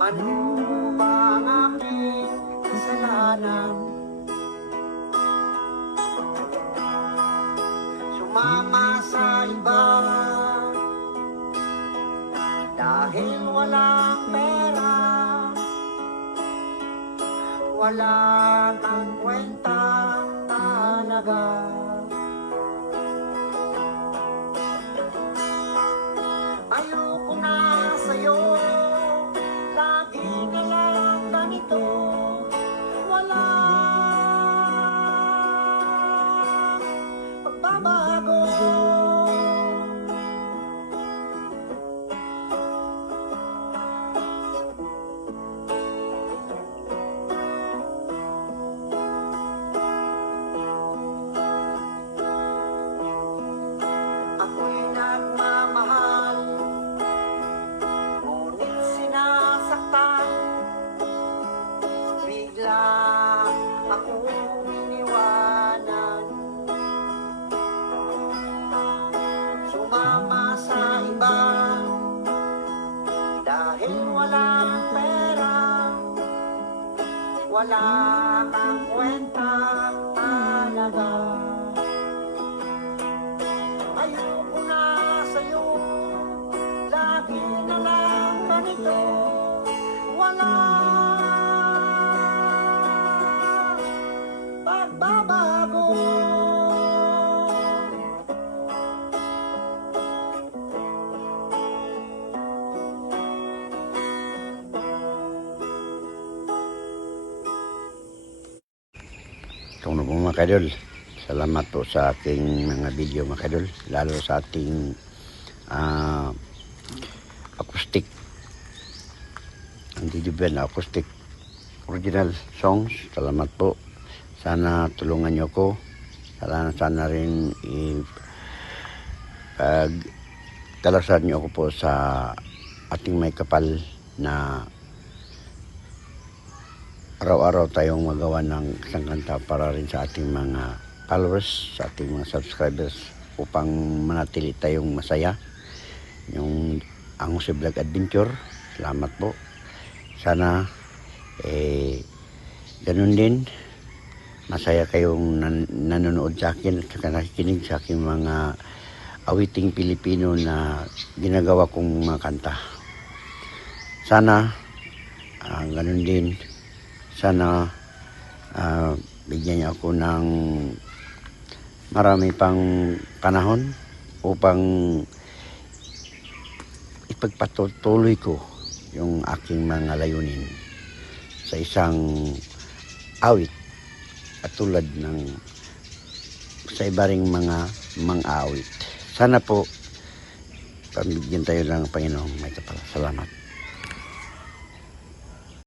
Ano ba ang aking kasalanan? Sumama sa iba dahil walang pera, wala kang kwenta talaga. Ayoko na sa'yo, lagi na lang ganito, wala pagbabago. Ako'y nagmamahal, ngunit sinasaktan. Bigla akong iniwanan, sumama sa iba dahil walang pera, wala kang kwenta talaga. Ayoko na sa'yo, lagi na lang ganito, wala pagbabago. Ito na po mga kadol. Salamat po sa aking mga video mga kadol. Lalo sa ating acoustic. Ang video band acoustic original songs. Salamat po. Sana tulungan nyo ko. Sana rin pagdalasan nyo ako po sa ating may kapal na araw-araw tayong magawa ng isang kanta para rin sa ating mga followers, sa ating mga subscribers upang manatili tayong masaya. Yung ang Jose Vlog Adventure. Salamat po. Sana ganun din masaya kayong nanonood sa akin at saka nakikinig sa aking mga awiting Pilipino na ginagawa kong mga kanta. Sana ganun din. Sana bigyan niyo ako ng marami pang panahon upang ipagpatuloy ko yung aking mga layunin sa isang awit at tulad ng sa iba ring mga awit. Sana po pambigyan tayo ng Panginoong may kapal. Salamat.